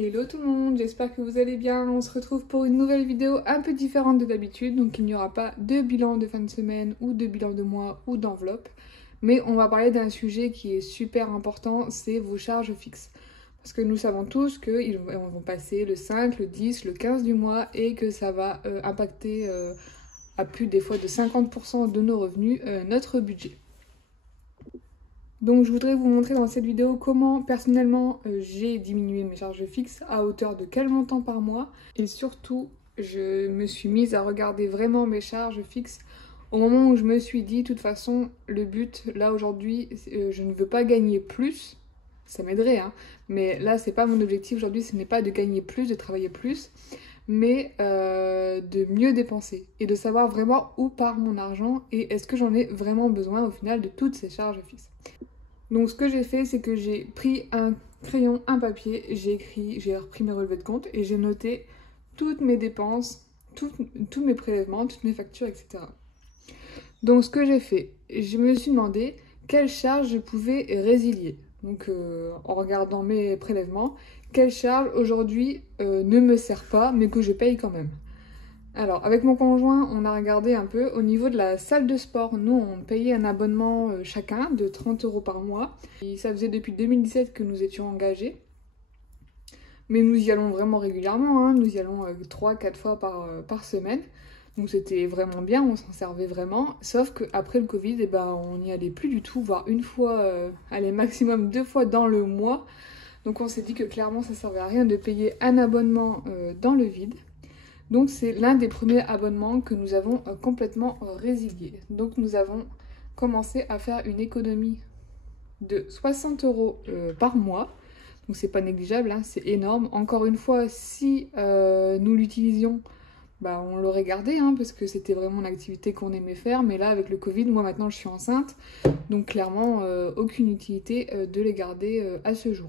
Hello tout le monde, j'espère que vous allez bien. On se retrouve pour une nouvelle vidéo un peu différente de d'habitude. Donc il n'y aura pas de bilan de fin de semaine ou de bilan de mois ou d'enveloppe. Mais on va parler d'un sujet qui est super important, c'est vos charges fixes. Parce que nous savons tous qu'ils vont passer le 5, le 10, le 15 du mois et que ça va impacter à plus des fois de 50% de nos revenus notre budget. Donc je voudrais vous montrer dans cette vidéo comment personnellement j'ai diminué mes charges fixes, à hauteur de quel montant par mois, et surtout je me suis mise à regarder vraiment mes charges fixes au moment où je me suis dit de toute façon le but là aujourd'hui je ne veux pas gagner plus, ça m'aiderait hein, mais là c'est pas mon objectif aujourd'hui, ce n'est pas de gagner plus, de travailler plus, mais de mieux dépenser et de savoir vraiment où part mon argent et est-ce que j'en ai vraiment besoin au final de toutes ces charges fixes. Donc ce que j'ai fait, c'est que j'ai pris un crayon, un papier, j'ai repris mes relevés de compte et j'ai noté toutes mes dépenses, tous mes prélèvements, toutes mes factures, etc. Donc ce que j'ai fait, je me suis demandé quelles charges je pouvais résilier. Donc en regardant mes prélèvements, quelle charge aujourd'hui ne me sert pas mais que je paye quand même. Alors, avec mon conjoint, on a regardé un peu au niveau de la salle de sport. Nous, on payait un abonnement chacun de 30 € par mois. Et ça faisait depuis 2017 que nous étions engagés. Mais nous y allons vraiment régulièrement, hein. Nous y allons 3-4 fois par semaine. Donc c'était vraiment bien, on s'en servait vraiment. Sauf qu'après le Covid, eh ben, on n'y allait plus du tout, voire une fois, allez, maximum 2 fois dans le mois. Donc on s'est dit que clairement, ça ne servait à rien de payer un abonnement dans le vide. Donc c'est l'un des premiers abonnements que nous avons complètement résilié. Donc nous avons commencé à faire une économie de 60 € par mois. Donc c'est pas négligeable, hein, c'est énorme. Encore une fois, si nous l'utilisions, bah, on l'aurait gardé, hein, parce que c'était vraiment une activité qu'on aimait faire. Mais là, avec le Covid, moi maintenant je suis enceinte. Donc clairement, aucune utilité de les garder à ce jour.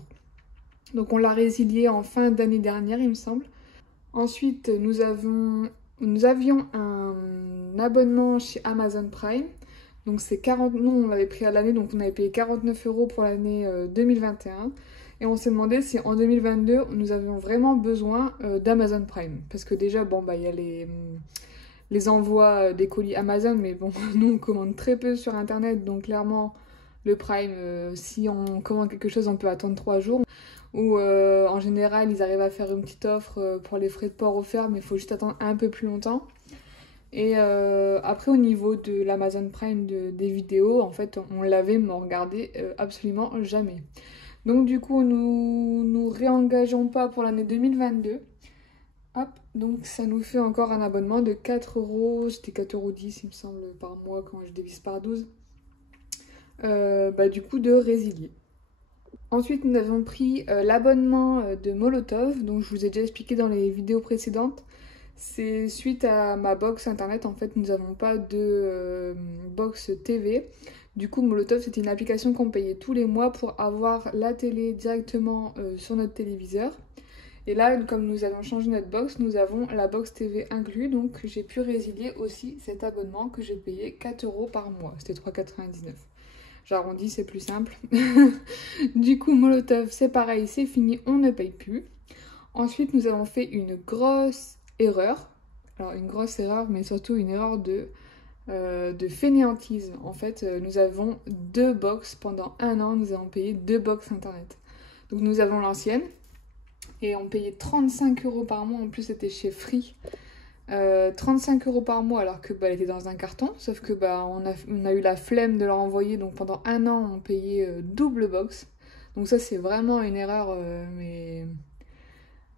Donc on l'a résilié en fin d'année dernière, il me semble. Ensuite, nous avions un abonnement chez Amazon Prime. Donc c'est 40, nous on l'avait pris à l'année, donc on avait payé 49 € pour l'année 2021. Et on s'est demandé si en 2022, nous avions vraiment besoin d'Amazon Prime. Parce que déjà, bon, bah il y a les envois des colis Amazon, mais bon, nous on commande très peu sur Internet, donc clairement, le Prime, si on commande quelque chose, on peut attendre 3 jours. Ou en général ils arrivent à faire une petite offre pour les frais de port offerts, mais il faut juste attendre un peu plus longtemps. Et après au niveau de l'Amazon Prime des vidéos, en fait on l'avait mais on regardait absolument jamais. Donc du coup nous réengageons pas pour l'année 2022. Hop, donc ça nous fait encore un abonnement de 4 €, c'était 4,10 € il me semble par mois quand je divise par 12. Du coup de résilier. Ensuite, nous avons pris l'abonnement de Molotov, dont je vous ai déjà expliqué dans les vidéos précédentes. C'est suite à ma box internet, en fait, nous n'avons pas de box TV. Du coup, Molotov, c'était une application qu'on payait tous les mois pour avoir la télé directement sur notre téléviseur. Et là, comme nous avons changé notre box, nous avons la box TV inclus, donc j'ai pu résilier aussi cet abonnement que j'ai payé 4 € par mois. C'était 3,99 €. J'arrondis, c'est plus simple. Du coup, Molotov, c'est pareil, c'est fini, on ne paye plus. Ensuite, nous avons fait une grosse erreur. Alors, une grosse erreur, mais surtout une erreur de fainéantise. En fait, nous avons 2 box. Pendant 1 an, nous avons payé 2 box internet. Donc, nous avons l'ancienne. Et on payait 35 € par mois. En plus, c'était chez Free. 35 € par mois alors que elle était dans un carton, sauf que on a eu la flemme de leur envoyer, donc pendant 1 an on payait double box. Donc ça c'est vraiment une erreur mais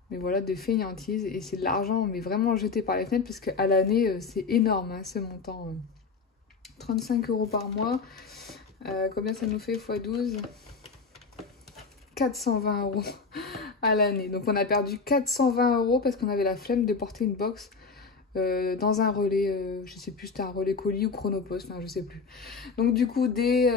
voilà, de fainéantise, et c'est de l'argent mais vraiment jeté par les fenêtres parce qu'à l'année c'est énorme hein, ce montant. 35 € par mois, combien ça nous fait x 12? 420 € à l'année. Donc on a perdu 420 € parce qu'on avait la flemme de porter une box dans un relais, je sais plus, c'était un relais colis ou Chronopost, enfin je sais plus. Donc du coup dès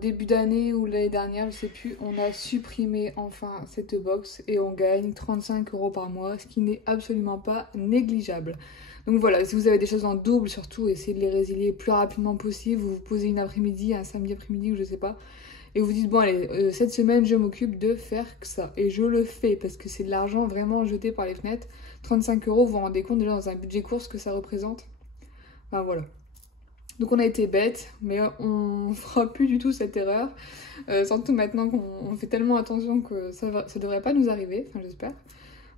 début d'année ou l'année dernière, je sais plus, on a supprimé enfin cette box et on gagne 35 € par mois, ce qui n'est absolument pas négligeable. Donc voilà, si vous avez des choses en double, surtout essayez de les résilier le plus rapidement possible. Vous vous posez une après-midi, un samedi après-midi ou je sais pas, et vous vous dites bon allez, cette semaine je m'occupe de faire que ça. Et je le fais parce que c'est de l'argent vraiment jeté par les fenêtres. 35 €, vous vous rendez compte déjà dans un budget course que ça représente. Enfin voilà. Donc on a été bêtes, mais on fera plus du tout cette erreur. Surtout maintenant qu'on fait tellement attention que ça devrait pas nous arriver, enfin j'espère.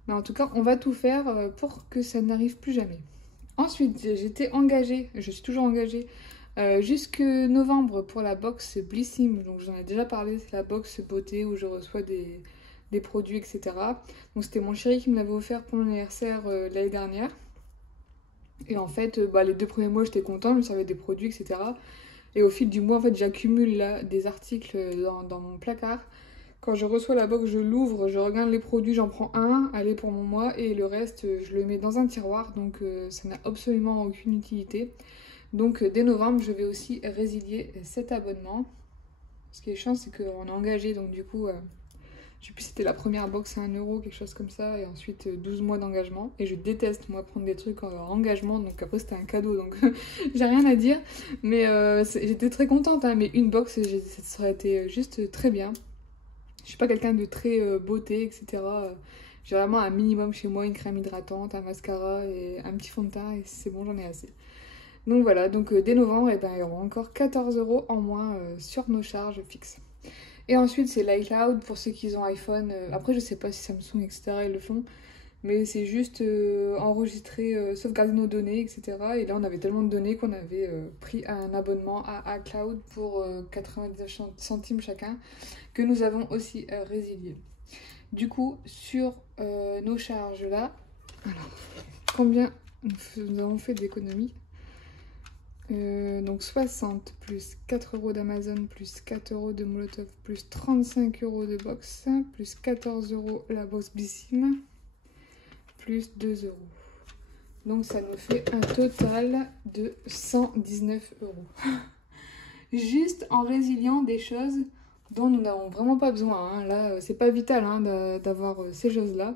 Mais en tout cas, on va tout faire pour que ça n'arrive plus jamais. Ensuite, j'étais engagée, je suis toujours engagée, jusque novembre pour la box Blissim. Donc j'en ai déjà parlé, c'est la box beauté où je reçois des produits, etc. Donc c'était mon chéri qui me l'avait offert pour mon anniversaire l'année dernière. Et en fait, les 2 premiers mois, j'étais contente, je me servais des produits, etc. Et au fil du mois, en fait, j'accumule là des articles dans mon placard. Quand je reçois la box, je l'ouvre, je regarde les produits, j'en prends un, allez pour mon mois, et le reste, je le mets dans un tiroir, donc ça n'a absolument aucune utilité. Donc dès novembre, je vais aussi résilier cet abonnement. Ce qui est chiant, c'est qu'on est engagé, donc du coup, je sais plus si c'était la première box à 1 €, quelque chose comme ça, et ensuite 12 mois d'engagement. Et je déteste, moi, prendre des trucs en engagement, donc après c'était un cadeau, donc j'ai rien à dire. Mais j'étais très contente, hein, mais une box, ça aurait été juste très bien. Je suis pas quelqu'un de très beauté, etc. J'ai vraiment un minimum chez moi, une crème hydratante, un mascara et un petit fond de teint, et c'est bon, j'en ai assez. Donc voilà, donc dès novembre, il y aura encore 14 € en moins sur nos charges fixes. Et ensuite, c'est l'iCloud pour ceux qui ont iPhone. Après, je sais pas si Samsung, etc. ils le font. Mais c'est juste enregistrer, sauvegarder nos données, etc. Et là, on avait tellement de données qu'on avait pris un abonnement à iCloud pour 99 centimes chacun, que nous avons aussi résilié. Du coup, sur nos charges là, alors, combien nous avons fait d'économies? Donc 60 plus 4 € d'Amazon, plus 4 € de Molotov, plus 35 € de box, plus 14 € la box Blissim, plus 2 €. Donc ça nous fait un total de 119 €. Juste en résiliant des choses dont nous n'avons vraiment pas besoin. Hein. Là, c'est pas vital hein, d'avoir ces choses-là.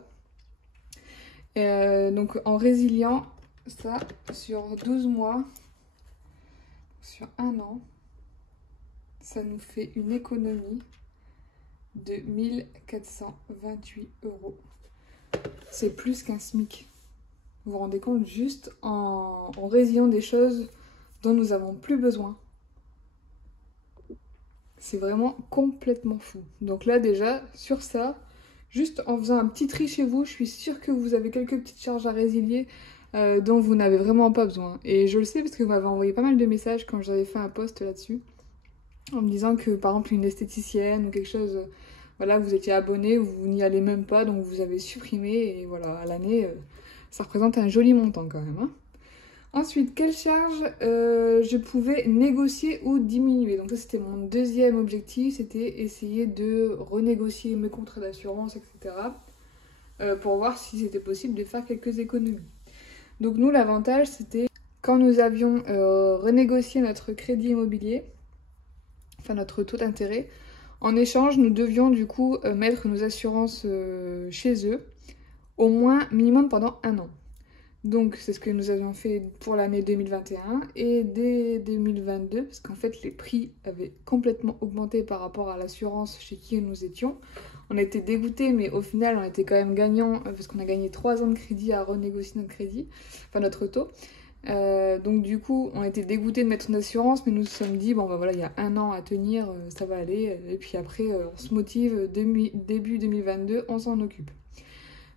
Donc en résiliant ça sur 12 mois, sur 1 an, ça nous fait une économie de 1428 €. C'est plus qu'un SMIC. Vous vous rendez compte, juste en résiliant des choses dont nous n'avons plus besoin. C'est vraiment complètement fou. Donc là déjà, sur ça, juste en faisant un petit tri chez vous, je suis sûre que vous avez quelques petites charges à résilier dont vous n'avez vraiment pas besoin. Et je le sais parce que vous m'avez envoyé pas mal de messages quand j'avais fait un post là-dessus, en me disant que par exemple une esthéticienne ou quelque chose, voilà, vous étiez abonné, vous n'y allez même pas, donc vous avez supprimé, et voilà, à l'année, ça représente un joli montant quand même. Hein. Ensuite, quelle charge je pouvais négocier ou diminuer? Donc ça, c'était mon deuxième objectif, c'était essayer de renégocier mes contrats d'assurance, etc. Pour voir si c'était possible de faire quelques économies. Donc nous, l'avantage, c'était quand nous avions renégocié notre crédit immobilier, enfin notre taux d'intérêt, en échange, nous devions du coup mettre nos assurances chez eux, au moins minimum pendant 1 an. Donc c'est ce que nous avions fait pour l'année 2021 et dès 2022, parce qu'en fait les prix avaient complètement augmenté par rapport à l'assurance chez qui nous étions. On a été dégoûtés, mais au final on était quand même gagnants parce qu'on a gagné 3 ans de crédit à renégocier notre crédit, enfin notre taux. Donc du coup on était dégoûtés de mettre une assurance, mais nous nous sommes dit bon bah voilà, il y a 1 an à tenir, ça va aller, et puis après on se motive, début 2022 on s'en occupe.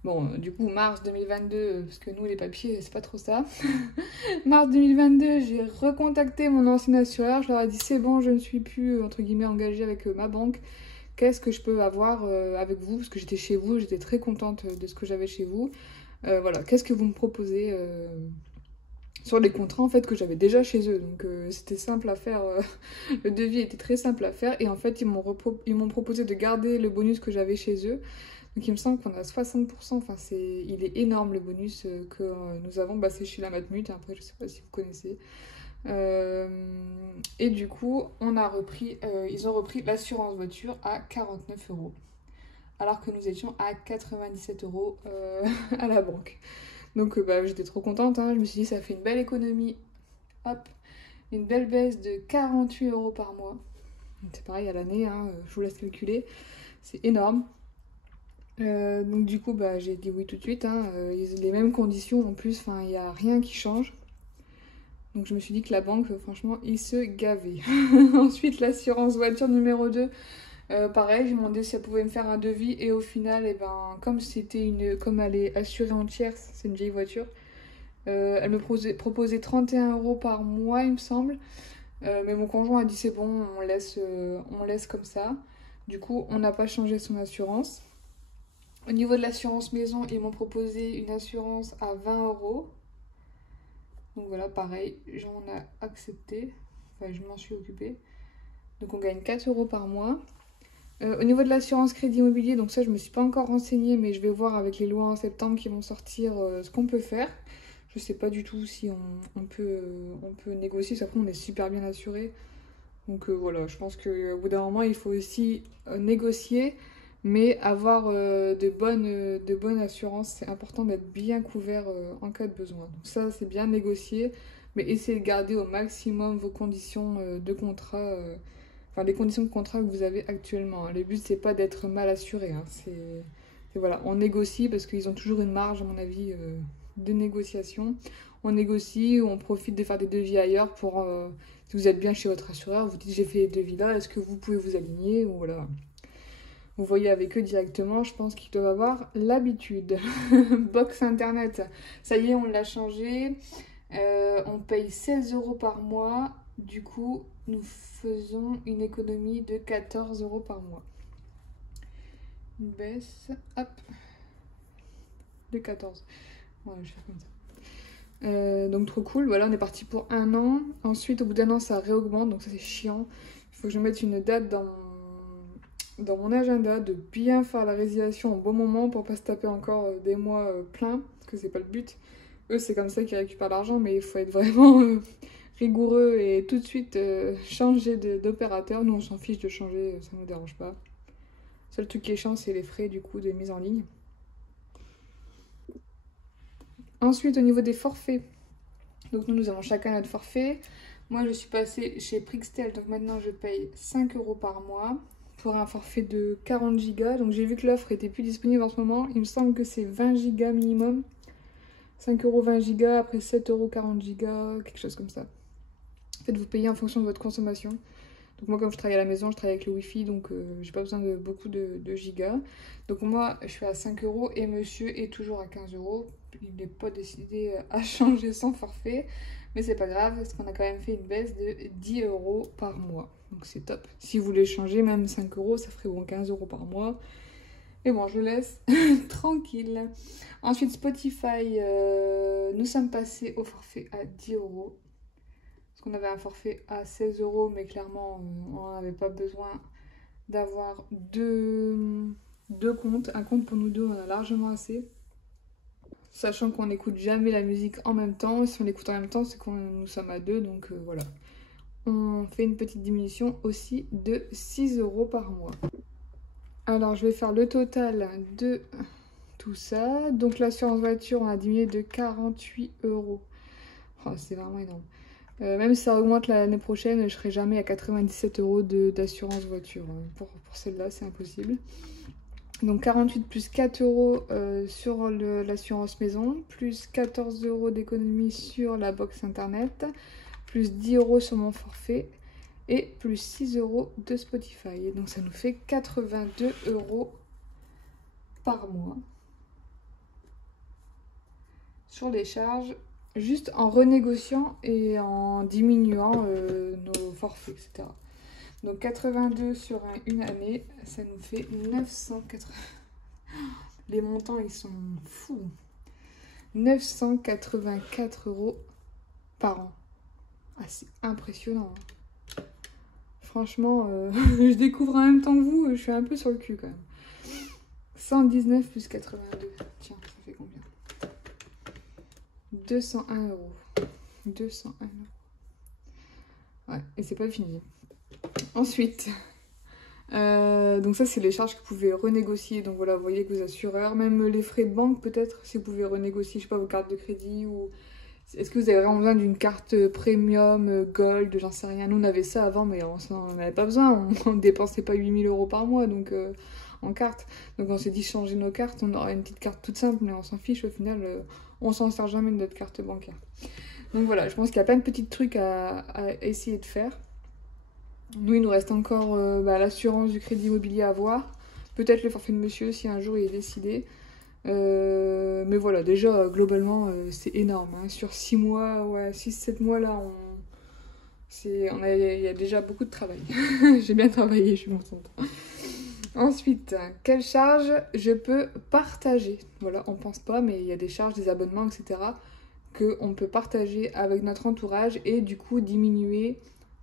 Bon, du coup, mars 2022, parce que nous, les papiers, c'est pas trop ça. Mars 2022, j'ai recontacté mon ancien assureur. Je leur ai dit, c'est bon, je ne suis plus, entre guillemets, engagée avec ma banque. Qu'est-ce que je peux avoir avec vous? Parce que j'étais chez vous, j'étais très contente de ce que j'avais chez vous. Voilà, qu'est-ce que vous me proposez sur les contrats, en fait, que j'avais déjà chez eux. Donc, c'était simple à faire. Le devis était très simple à faire. Et en fait, ils m'ont proposé de garder le bonus que j'avais chez eux. Donc il me semble qu'on a 60%, enfin il est énorme le bonus que nous avons, c'est chez la Matmut, après je sais pas si vous connaissez. Et du coup ils ont repris l'assurance voiture à 49 €, alors que nous étions à 97 € à la banque. Donc j'étais trop contente, hein. Je me suis dit ça fait une belle économie, hop, une belle baisse de 48 € par mois. C'est pareil à l'année, hein, je vous laisse calculer. C'est énorme. Donc du coup, bah, j'ai dit oui tout de suite. Hein, les mêmes conditions en plus, il n'y a rien qui change. Donc je me suis dit que la banque, franchement, ils se gavaient. Ensuite, l'assurance voiture numéro 2. Pareil, j'ai demandé si elle pouvait me faire un devis. Et au final, eh ben, comme elle est assurée entière, c'est une vieille voiture, elle me proposait 31 € par mois, il me semble. Mais mon conjoint a dit c'est bon, on laisse comme ça. Du coup, on n'a pas changé son assurance. Au niveau de l'assurance maison, ils m'ont proposé une assurance à 20 €. Donc voilà, pareil, j'en ai accepté. Enfin, je m'en suis occupée. Donc on gagne 4 € par mois. Au niveau de l'assurance crédit immobilier, donc ça je me suis pas encore renseignée, mais je vais voir avec les lois en septembre qui vont sortir ce qu'on peut faire. Je sais pas du tout si on peut négocier, parce qu'après on est super bien assuré. Donc voilà, je pense qu'au bout d'un moment il faut aussi négocier, mais avoir de bonnes assurances. C'est important d'être bien couvert en cas de besoin. Donc ça c'est bien négocier, mais essayez de garder au maximum vos conditions de contrat. Enfin, les conditions de contrat que vous avez actuellement. Le but, c'est pas d'être mal assuré. Hein. Voilà, on négocie parce qu'ils ont toujours une marge, à mon avis, de négociation. On négocie ou on profite de faire des devis ailleurs pour, si vous êtes bien chez votre assureur, vous dites j'ai fait les devis là, est-ce que vous pouvez vous aligner ou voilà. Vous voyez avec eux directement, je pense qu'ils doivent avoir l'habitude. Box internet, ça y est, on l'a changé. On paye 16 € par mois. Du coup, nous faisons une économie de 14 € par mois. Une baisse, hop, de 14. Voilà, je vais faire comme ça. Donc trop cool, voilà, on est parti pour 1 an. Ensuite, au bout d'1 an, ça réaugmente, donc ça c'est chiant. Il faut que je mette une date dans mon agenda, de bien faire la résiliation au bon moment pour pas se taper encore des mois pleins, parce que c'est pas le but. Eux, c'est comme ça qu'ils récupèrent l'argent, mais il faut être vraiment rigoureux et tout de suite changer d'opérateur. Nous, on s'en fiche de changer, ça ne nous dérange pas. Le seul truc qui est chiant, c'est les frais du coup de mise en ligne. Ensuite, au niveau des forfaits, donc nous avons chacun notre forfait. Moi, je suis passée chez Prixtel, donc maintenant je paye 5 € par mois pour un forfait de 40 Go. Donc j'ai vu que l'offre était plus disponible en ce moment. Il me semble que c'est 20 Go minimum. 5 € 20 Go, après 7 € 40 Go, quelque chose comme ça. En fait, vous payez en fonction de votre consommation. Donc moi, comme je travaille à la maison, je travaille avec le Wi-Fi, donc j'ai pas besoin de beaucoup de gigas. Donc moi, je suis à 5 € et monsieur est toujours à 15 €. Il n'est pas décidé à changer son forfait, mais c'est pas grave, parce qu'on a quand même fait une baisse de 10 € par mois. Donc c'est top. Si vous voulez changer, même 5 €, ça ferait bon 15 € par mois. Et bon, je laisse tranquille. Ensuite, Spotify, nous sommes passés au forfait à 10 €. Parce qu'on avait un forfait à 16 €, mais clairement, on n'avait pas besoin d'avoir deux comptes. Un compte pour nous deux, on en a largement assez. Sachant qu'on n'écoute jamais la musique en même temps. Si on l'écoute en même temps, c'est que nous sommes à deux, donc voilà. On fait une petite diminution aussi de 6 € par mois. Alors, je vais faire le total de tout ça. Donc, l'assurance voiture, on a diminué de 48 €. Oh, c'est vraiment énorme. Même si ça augmente l'année prochaine, je ne serai jamais à 97 € d'assurance voiture. Pour celle-là, c'est impossible. Donc 48 plus 4 € sur l'assurance maison, plus 14 € d'économie sur la box internet, plus 10 € sur mon forfait et plus 6 € de Spotify. Et donc ça nous fait 82 € par mois sur les charges, juste en renégociant et en diminuant nos forfaits, etc. Donc 82 sur une année, ça nous fait 980. Les montants, ils sont fous. 984 € par an. Ah, c'est impressionnant. Franchement, je découvre en même temps que vous, je suis un peu sur le cul quand même. 119 plus 82. Tiens, ça fait combien? 201 €. 201 €. Ouais, et c'est pas fini. Ensuite, donc ça c'est les charges que vous pouvez renégocier. Donc voilà, vous voyez que vos assureurs, même les frais de banque peut-être, si vous pouvez renégocier, je sais pas, vos cartes de crédit ou Est-ce que vous avez vraiment besoin d'une carte premium, gold, j'en sais rien. Nous on avait ça avant mais on n'avait pas besoin, on ne dépensait pas 8 000 € par mois donc en carte. Donc on s'est dit changer nos cartes, on aura une petite carte toute simple mais on s'en fiche au final, on s'en sert jamais de notre carte bancaire. Donc voilà, je pense qu'il y a plein de petits trucs à essayer de faire. Nous il nous reste encore l'assurance du crédit immobilier à voir. Peut-être le forfait de monsieur si un jour il est décidé. Mais voilà, déjà globalement c'est énorme. Hein. Sur 6 mois, ouais, 6-7 mois là, il y a déjà beaucoup de travail. J'ai bien travaillé, je suis contente. Ensuite, quelles charges je peux partager? Voilà, on pense pas, mais il y a des charges, des abonnements, etc. qu'on peut partager avec notre entourage et du coup diminuer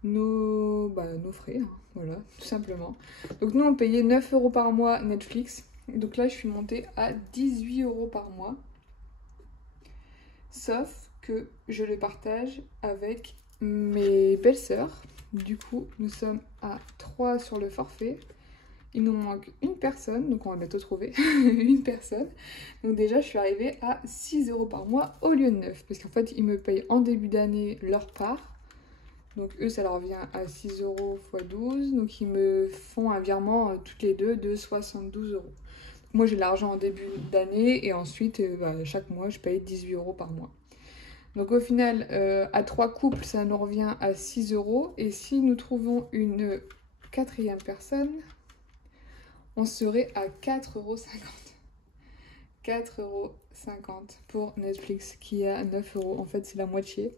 nos frais. Hein. Voilà, tout simplement. Donc nous on payait 9 € par mois Netflix. Donc là je suis montée à 18 € par mois. Sauf que je le partage avec mes belles-sœurs. Du coup nous sommes à 3 sur le forfait. Il nous manque une personne, donc on va bientôt trouver une personne. Donc déjà je suis arrivée à 6 € par mois au lieu de 9. Parce qu'en fait ils me payent en début d'année leur part. Donc eux, ça leur revient à 6 € x 12. Donc ils me font un virement toutes les deux de 72 €. Moi, j'ai l'argent en début d'année et ensuite, chaque mois, je paye 18 € par mois. Donc au final, à 3 couples, ça nous revient à 6 €. Et si nous trouvons une quatrième personne, on serait à 4,50 €. 4,50 € pour Netflix qui est à 9 €. En fait, c'est la moitié.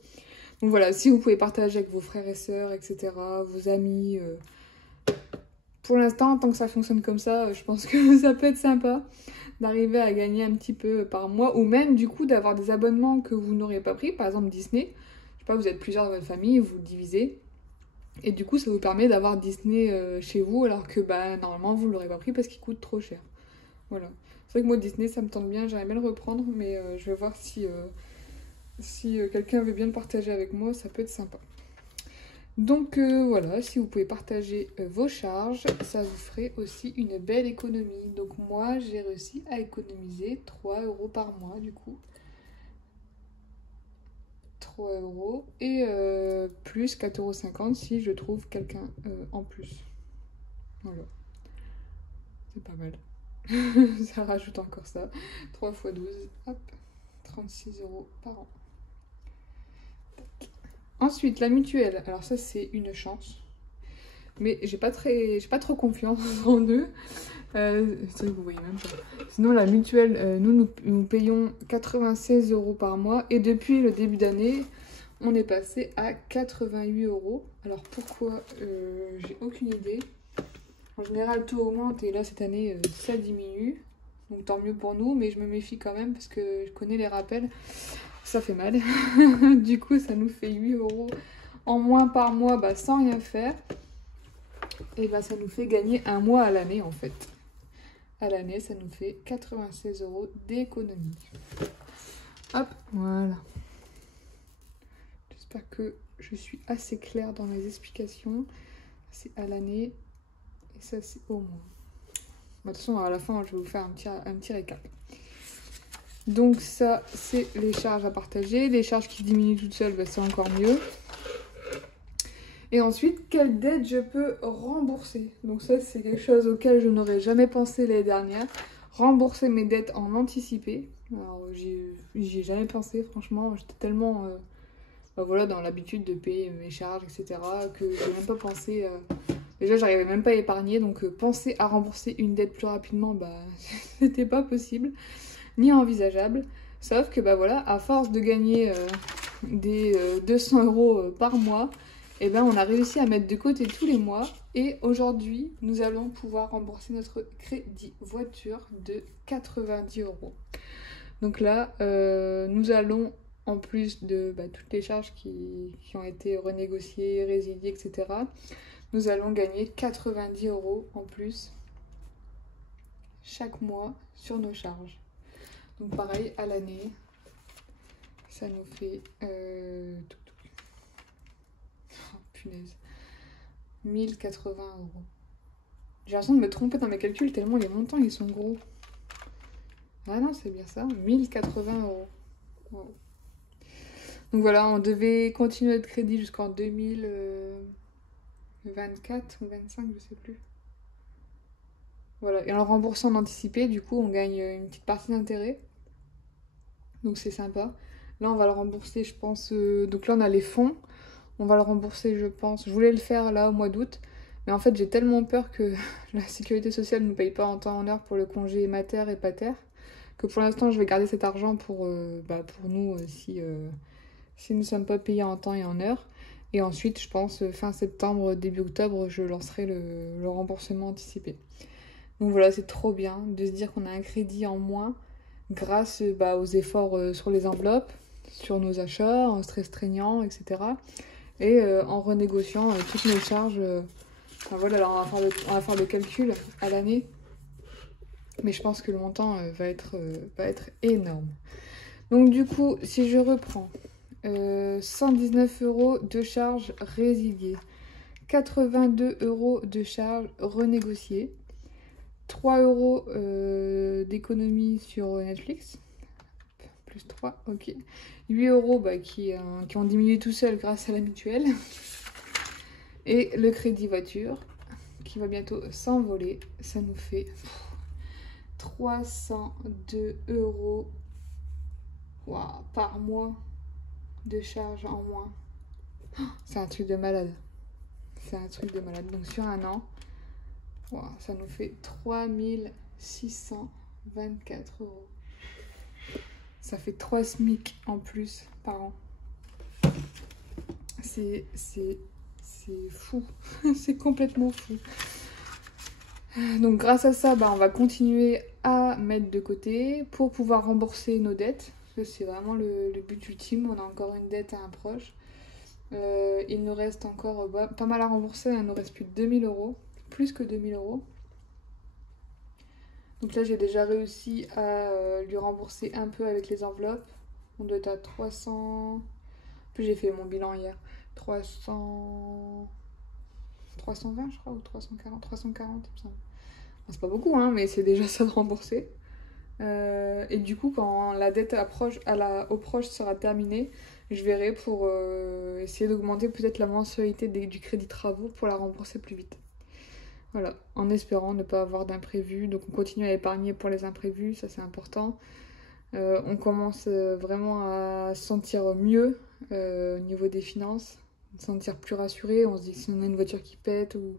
Donc voilà, si vous pouvez partager avec vos frères et sœurs, etc., vos amis, pour l'instant, tant que ça fonctionne comme ça, je pense que ça peut être sympa d'arriver à gagner un petit peu par mois, ou même du coup d'avoir des abonnements que vous n'auriez pas pris, par exemple Disney. Je sais pas, vous êtes plusieurs dans votre famille, vous divisez, et du coup ça vous permet d'avoir Disney chez vous, alors que normalement vous ne l'aurez pas pris parce qu'il coûte trop cher. Voilà. C'est vrai que moi Disney ça me tente bien, j'aimerais bien le reprendre, mais je vais voir si quelqu'un veut bien le partager avec moi, ça peut être sympa. Donc voilà, si vous pouvez partager vos charges, ça vous ferait aussi une belle économie. Donc moi, j'ai réussi à économiser 3 € par mois du coup. 3 € et plus 4,50 € si je trouve quelqu'un en plus. Voilà. C'est pas mal. Ça rajoute encore ça. 3 x 12, hop, 36 € par an. Ensuite, la mutuelle. Alors ça, c'est une chance. Mais j'ai pas trop confiance en eux. C'est vrai que vous voyez même pas. Sinon, la mutuelle, nous payons 96 € par mois. Et depuis le début d'année, on est passé à 88 €. Alors pourquoi? J'ai aucune idée. En général, tout augmente et là, cette année, ça diminue. Donc tant mieux pour nous, mais je me méfie quand même parce que je connais les rappels. Ça fait mal. Du coup, ça nous fait 8 € en moins par mois sans rien faire. Et ça nous fait gagner un mois à l'année en fait. À l'année, ça nous fait 96 € d'économie. Hop, voilà. J'espère que je suis assez claire dans mes explications. C'est à l'année et ça c'est au mois. De toute façon, à la fin, je vais vous faire un petit récap. Donc ça, c'est les charges à partager. Les charges qui diminuent toutes seules, c'est encore mieux. Et ensuite, quelle dette je peux rembourser? Donc ça, c'est quelque chose auquel je n'aurais jamais pensé l'année dernière. Rembourser mes dettes en anticipé. Alors, j'y ai jamais pensé, franchement. J'étais tellement dans l'habitude de payer mes charges, etc. que j'ai même pas pensé... Déjà, j'arrivais même pas à épargner. Donc, penser à rembourser une dette plus rapidement, c'était pas possible. Ni envisageable. Sauf que, à force de gagner des 200 € par mois... on a réussi à mettre de côté tous les mois et aujourd'hui, nous allons pouvoir rembourser notre crédit voiture de 90 €. Donc là, nous allons, en plus de toutes les charges qui ont été renégociées, résiliées, etc., nous allons gagner 90 € en plus chaque mois sur nos charges. Donc pareil, à l'année, ça nous fait... punaise. 1080 €. J'ai l'impression de me tromper dans mes calculs tellement les montants ils sont gros. Ah non, c'est bien ça. 1080 €. Wow. Donc voilà, on devait continuer notre crédit jusqu'en 2024 ou 25, je sais plus. Voilà, et en le remboursant en anticipé, du coup, on gagne une petite partie d'intérêt. Donc c'est sympa. Là, on va le rembourser, je pense. Donc là, on a les fonds. On va le rembourser, je pense. Je voulais le faire là au mois d'août. Mais en fait, j'ai tellement peur que la sécurité sociale ne nous paye pas en temps et en heure pour le congé mater et pater que pour l'instant, je vais garder cet argent pour nous si nous ne sommes pas payés en temps et en heure. Et ensuite, je pense, fin septembre, début octobre, je lancerai le remboursement anticipé. Donc voilà, c'est trop bien de se dire qu'on a un crédit en moins grâce aux efforts sur les enveloppes, sur nos achats, en se restreignant, etc. Et en renégociant toutes nos charges. Enfin voilà, alors on va faire le calcul à l'année. Mais je pense que le montant va être énorme. Donc du coup, si je reprends, 119 € de charges résiliées, 82 € de charges renégociées, 3 € d'économie sur Netflix, plus 3, ok. 8 € qui ont diminué tout seul grâce à la mutuelle. Et le crédit voiture qui va bientôt s'envoler, ça nous fait 302 € par mois de charge en moins. C'est un truc de malade. C'est un truc de malade. Donc sur un an, ça nous fait 3624 €. Ça fait 3 SMIC en plus par an. C'est fou. C'est complètement fou. Donc grâce à ça, on va continuer à mettre de côté pour pouvoir rembourser nos dettes. Parce que c'est vraiment le but ultime. On a encore une dette à un proche. Il nous reste encore pas mal à rembourser. Il nous reste plus de 2000 €. Plus que 2000 €. Donc là, j'ai déjà réussi à lui rembourser un peu avec les enveloppes. On doit être à 300... En plus, j'ai fait mon bilan hier. 320, je crois, ou 340, il me semble. C'est pas beaucoup, hein, mais c'est déjà ça de rembourser. Et du coup, quand la dette au proche sera terminée, je verrai pour essayer d'augmenter peut-être la mensualité du crédit travaux pour la rembourser plus vite. Voilà, en espérant ne pas avoir d'imprévus. Donc on continue à épargner pour les imprévus, ça c'est important. On commence vraiment à se sentir mieux au niveau des finances, se sentir plus rassuré. On se dit que si on a une voiture qui pète ou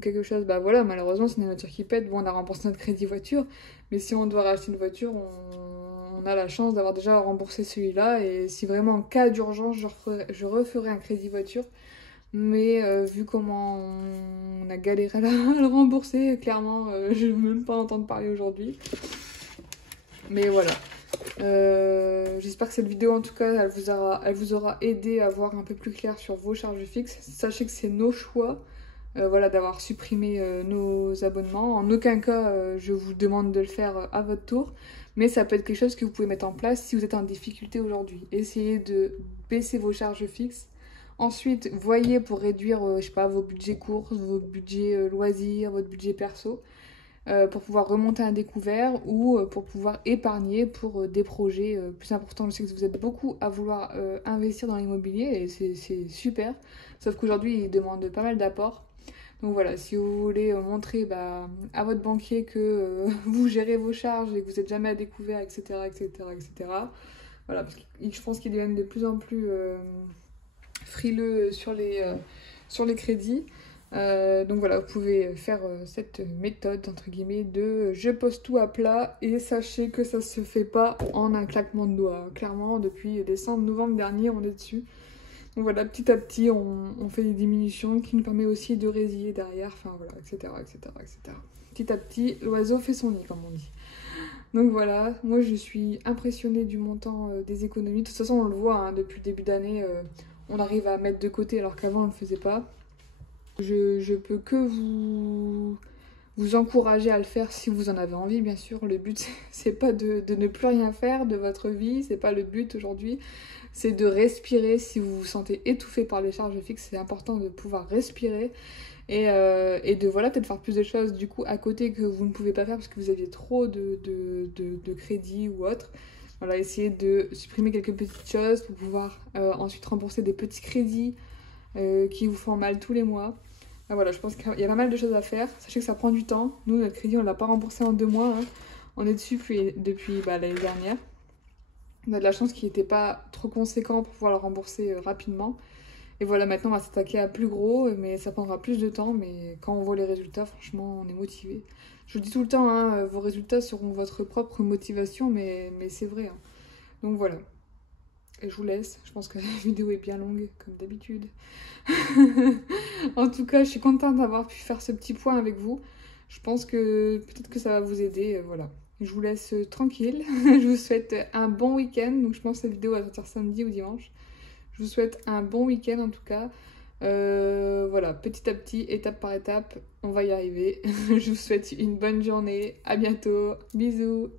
quelque chose, voilà, malheureusement si on a une voiture qui pète, on a remboursé notre crédit voiture. Mais si on doit racheter une voiture, on a la chance d'avoir déjà remboursé celui-là. Et si vraiment en cas d'urgence, je referai un crédit voiture. Mais vu comment on a galéré à le rembourser, clairement, je ne veux même pas entendre parler aujourd'hui. Mais voilà. J'espère que cette vidéo, en tout cas, elle vous aura aidé à voir un peu plus clair sur vos charges fixes. Sachez que c'est nos choix d'avoir supprimé nos abonnements. En aucun cas, je vous demande de le faire à votre tour. Mais ça peut être quelque chose que vous pouvez mettre en place si vous êtes en difficulté aujourd'hui. Essayez de baisser vos charges fixes. Ensuite, voyez pour réduire, je sais pas, vos budgets courses, vos budgets loisirs, votre budget perso, pour pouvoir remonter un découvert ou pour pouvoir épargner pour des projets plus importants. Je sais que vous êtes beaucoup à vouloir investir dans l'immobilier et c'est super, sauf qu'aujourd'hui, il demande pas mal d'apports. Donc voilà, si vous voulez montrer à votre banquier que vous gérez vos charges et que vous n'êtes jamais à découvert, etc., etc., etc., voilà, parce que je pense qu'ils deviennent de plus en plus frileux sur les crédits. Donc voilà, vous pouvez faire cette méthode, entre guillemets, de je pose tout à plat et sachez que ça se fait pas en un claquement de doigts. Clairement, depuis décembre, novembre dernier, on est dessus. Donc voilà, petit à petit, on fait des diminutions qui nous permet aussi de résilier derrière, enfin voilà, etc., etc., etc. Petit à petit, l'oiseau fait son nid, comme on dit. Donc voilà, moi je suis impressionnée du montant des économies. De toute façon, on le voit, hein, depuis le début d'année, on arrive à mettre de côté alors qu'avant on ne le faisait pas. Je peux que vous encourager à le faire si vous en avez envie, bien sûr. Le but, c'est pas de ne plus rien faire de votre vie, c'est pas le but aujourd'hui. C'est de respirer. Si vous vous sentez étouffé par les charges fixes, c'est important de pouvoir respirer et de peut-être faire plus de choses du coup à côté que vous ne pouvez pas faire parce que vous aviez trop de crédit ou autre. Voilà, essayer de supprimer quelques petites choses pour pouvoir ensuite rembourser des petits crédits qui vous font mal tous les mois. Voilà, je pense qu'il y a pas mal de choses à faire. Sachez que ça prend du temps. Nous, notre crédit, on ne l'a pas remboursé en 2 mois. Hein. On est dessus depuis l'année dernière. On a de la chance qu'il n'était pas trop conséquent pour pouvoir le rembourser rapidement. Et voilà, maintenant on va s'attaquer à plus gros, mais ça prendra plus de temps. Mais quand on voit les résultats, franchement, on est motivé. Je vous dis tout le temps, hein, vos résultats seront votre propre motivation, mais c'est vrai. Hein. Donc voilà. Et je vous laisse. Je pense que la vidéo est bien longue, comme d'habitude. En tout cas, je suis contente d'avoir pu faire ce petit point avec vous. Je pense que peut-être que ça va vous aider. Voilà. Je vous laisse tranquille. Je vous souhaite un bon week-end. Donc je pense que cette vidéo va sortir samedi ou dimanche. Je vous souhaite un bon week-end en tout cas. Voilà, petit à petit, étape par étape, on va y arriver. Je vous souhaite une bonne journée. À bientôt. Bisous.